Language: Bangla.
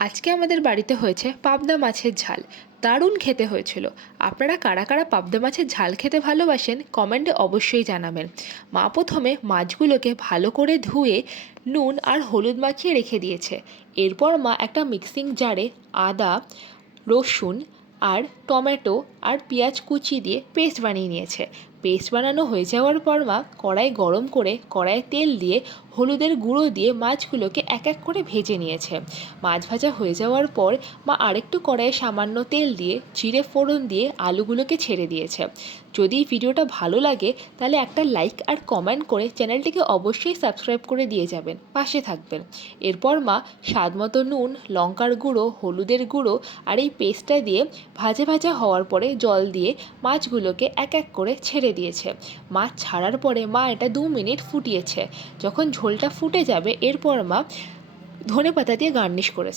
আজকে আমাদের বাড়িতে হয়েছে পাবদা মাছের ঝাল। দারুণ খেতে হয়েছিল। আপনারা কারা কারা পাবদা মাছের ঝাল খেতে ভালোবাসেন কমেন্টে অবশ্যই জানাবেন। মা প্রথমে মাছগুলোকে ভালো করে ধুয়ে নুন আর হলুদ মাখিয়ে রেখে দিয়েছে। এরপর মা একটা মিক্সিং জারে আদা, রসুন আর টমেটো আর পেঁয়াজ কুচি দিয়ে পেস্ট বানিয়ে নিয়েছে। পেস্ট বানানো হয়ে যাওয়ার পর মা কড়াই গরম করে কড়াইয়ে তেল দিয়ে হলুদের গুঁড়ো দিয়ে মাছগুলোকে এক এক করে ভেজে নিয়েছে। মাছ ভাজা হয়ে যাওয়ার পর মা আরেকটু কড়াইয়ে সামান্য তেল দিয়ে জিরে ফোড়ন দিয়ে আলুগুলোকে ছেড়ে দিয়েছে। যদি ভিডিওটা ভালো লাগে তাহলে একটা লাইক আর কমেন্ট করে চ্যানেলটিকে অবশ্যই সাবস্ক্রাইব করে দিয়ে যাবেন, পাশে থাকবেন। এরপর মা স্বাদ মতো নুন, লঙ্কার গুঁড়ো, হলুদের গুঁড়ো আর এই পেস্টটা দিয়ে ভাজা ভাজা হওয়ার পরে জল দিয়ে মাছগুলোকে এক এক করে ছেড়ে দিয়েছে। মাছ ছাড়ার পরে মা এটা 2 মিনিট ফুটিয়েছে। যখন ঝোলটা ফুটে যাবে এরপর মা ধনেপাতা দিয়ে গার্নিশ করেছে।